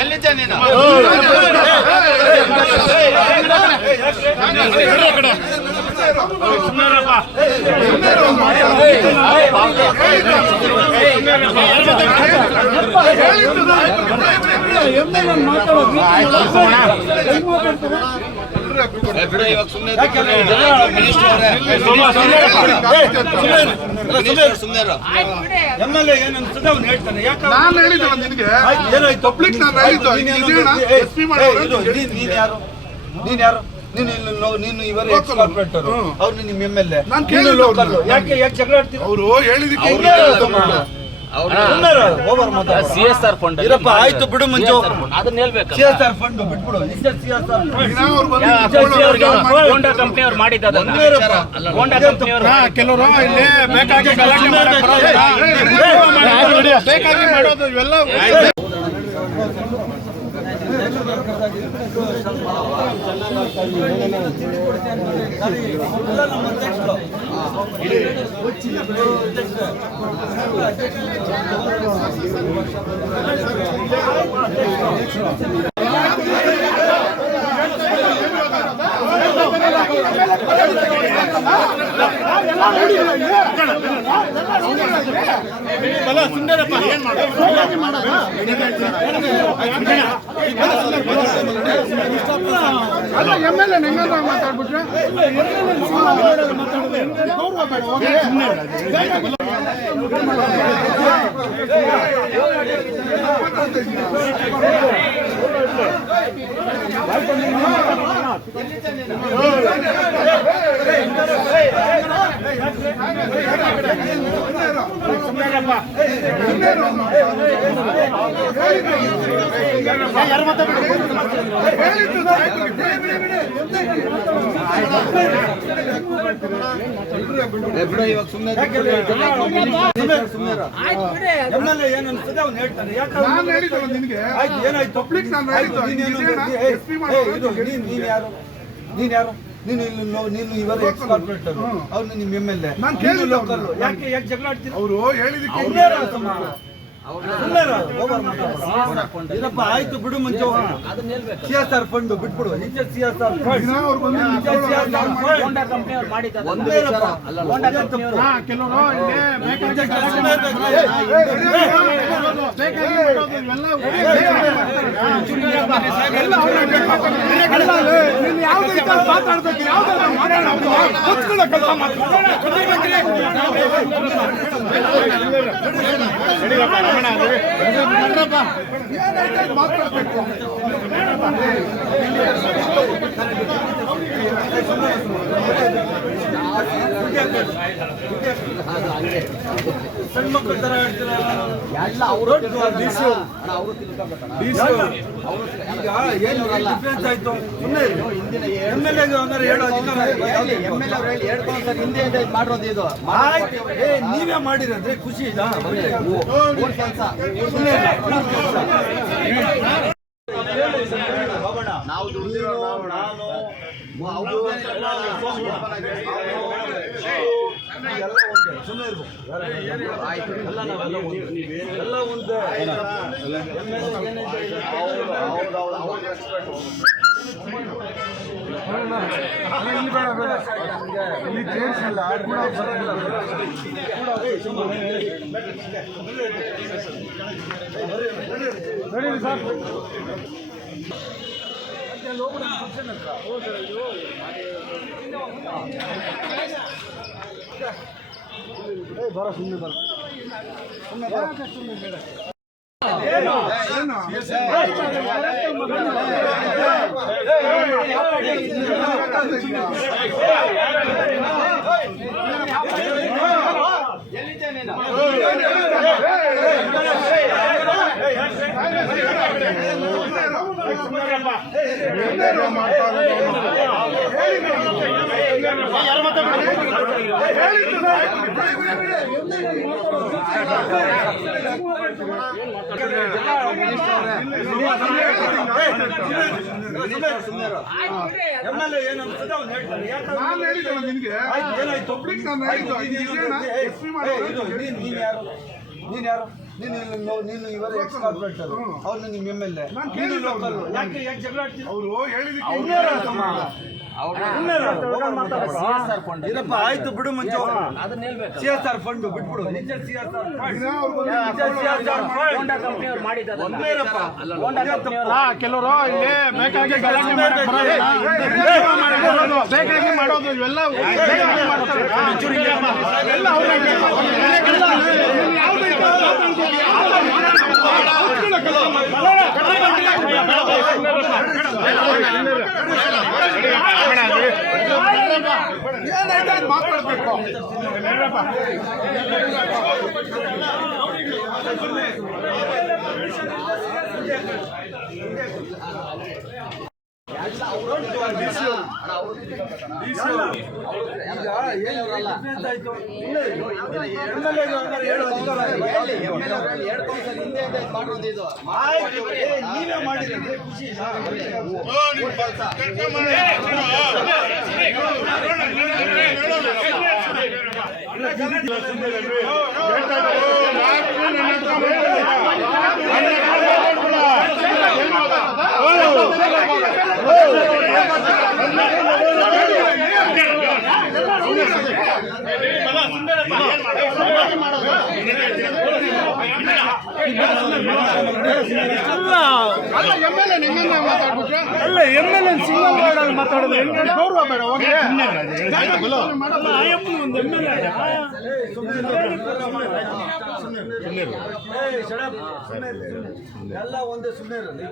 ಎಲ್ಲಿದ್ದೆ ನೀನು? MLA ಏನಂತದ ಅವ್ನು ಹೇಳ್ತಾನೆ. ಯಾಕೆ ನಾನು ಹೇಳಿದ್ದಲ್ಲ ನಿನಗೆ, ಏನಾಯ್ತು? ಪಬ್ಲಿಕ್ ನಾನು ಹೇಳಿದ್ದು ನೀನ್ ಯಾರು? ನೀನು ಇವರ ಎಕ್ಸ್ ಕಾರ್ಪೊರೇಟರ್, ಅವ್ರು ನಿಮ್ಮ MLA. ನಾನು ಕೇಳಿಲ್ಲ ಯಾಕೆ ಜಗಳ ಆಡ್ತೀವಿ? ಅವರು ಹೇಳಿದಕ್ಕೆ CSR ಫಂಡ್ ಇರಪ್ಪ, ಆಯ್ತು ಬಿಡು ಮಂಜು, ಅದನ್ನ ಹೇಳ್ಬೇಕು. CSR ಫಂಡ್ ಬಿಟ್ಬಿಡು. ಹೋಂಡಾ ಕಂಪನಿ ಅವ್ರು ಮಾಡಿದ್ದು ಹೋಂಡಾ ಕಂಪನಿ ಅವರು ಕೆಲವರು ಇಲ್ಲಿ ಬೇಕಾಗಿ ಬೇಕಾಗಿ ಮಾಡೋದು ಇವೆಲ್ಲ ಸುಂದರಪ್ಪ ಏನ್ ಅಲ್ಲ MLA ಹೆಂಗಂತ ಮಾತಾಡ್ಬಿಟ್ರೆ ಯಾರು ಬಿಡು, ಇವಾಗ ಸುಮ್ಮನೆ ಏನಂತದೆ ಅವ್ನು ಹೇಳ್ತಾನೆ. ಯಾಕೆ ನಾನು ಹೇಳಿದ್ದಲ್ಲ ನಿನಗೆ, ಏನಾಯ್ತು? ಪಬ್ಲಿಕ್ ನಾನು ಹೇಳಿದ್ದು ನೀನ್ ಯಾರು? ನೀನು ಇವರ ಎಕ್ಸ್ ಕಾರ್ಪೊರೇಟರ್, ಅವ್ರು ನಿಮ್ಮ MLA. ನಾನು ಕೇಳಿಲ್ಲ. ಯಾಕೆ ಜಗಳ ಆಡ್ತೀವಿ? ಅವರು ಹೇಳಿದಕ್ಕೆ ಇರಪ್ಪ, ಆಯ್ತು ಬಿಡು ಮಂಜು, CSR ಫಂಡ್ ಬಿಟ್ಬಿಡು. CSR ಹೋಂಡಾ ಕಂಪನಿ ಅವ್ರು ಮಾಡಿದ್ದು ಹೋಂಡಾ ಕಂಪನಿ ಅವರು ಕೆಲವರು ಮಾತಾಡ್ಬೇಕು. ಸಣ್ಣ ಮಕ್ಕಳ ತರ ಎಲ್ಲ ಅವರು ಏನು ಡಿಫ್ರೆನ್ಸ್ ಆಯ್ತು? ಸುಮ್ಮನೆ MLA ಹೇಳೋ ಹಿಂದೆ ಮಾಡೋದು ಇದು ನೀವೇ ಮಾಡಿರೋದ್ರೆ ಖುಷಿ ಇದಾ? ನಾವು ಎಲ್ಲ ಒಂದೇ. ಇಲ್ಲಿ ಬೇಡ ಬೇಡ, ಇಲ್ಲಿ ಚೇರ್ಸ್ ಇಲ್ಲ, ಕೂಡ ನೋಡಿ ಸರ್. ಬರ ಸುಮ್ಮನೆ ಬರ ಸುಮ್ಮನೆ MLA ಏನು ಅನ್ಸುತ್ತೆ ಅವ್ನು ಹೇಳ್ತಾನೆ. ನಾನು ಹೇಳಿದ್ದಲ್ಲ ನಿನಗೆ, ಏನಾಯ್ತು? ಪಬ್ಲಿಕ್ ನಾನು ಹೇಳಿದ್ದು SP ಮಾಡೋದು. ನೀನು ಯಾರು? ನೀನು ಇವರು ಎಕ್ಸ್ ಕಾರ್ಪೊರೇಟರ್, ಅವ್ನು ನಿಮ್ಮ MLA. ನಾನು ನೀನು ಕೇಳಿಲ್ಲ ಲೋಕಲ್. ಅವ್ರನ್ನ. ಯಾಕೆ ಜಗಳ ಆಡ್ತೀರಿ? ಅವರು ಹೇಳಿದಕ್ಕೆ ಇರಪ್ಪ, ಆಯ್ತು ಬಿಡು ಮುಂಚೆ CSR ಫಂಡ್ ಬಿಟ್ಬಿಡು. ನಿಜ CSR ಫಂಡ್. ಹೋಂಡಾ ಕಂಪನಿ ಅವ್ರು ಮಾಡಿದ್ದಲ್ಲ. ಕೆಲವರು ಇಲ್ಲಿ ಬೇಕಾಗಿ ಗಲಾಟೆ ಬೇಕಾಗಿ ಮಾಡೋದು ಇವೆಲ್ಲ ಏನಾಯ್ತು ಮಾತಾಡ್ಬೇಕು. ನೀವೇ ಮಾಡಿರಿ ಖುಷಿ. ಅಲ್ಲ MLA ಸಿಂಗಲ್ ವರ್ಡ್ ಮಾತಾಡೋದು ಗೌರವ ಬೇಡ. ಎಲ್ಲ ಒಂದೇ ಸುಮ್ಮನೆ ಇರಲಿ.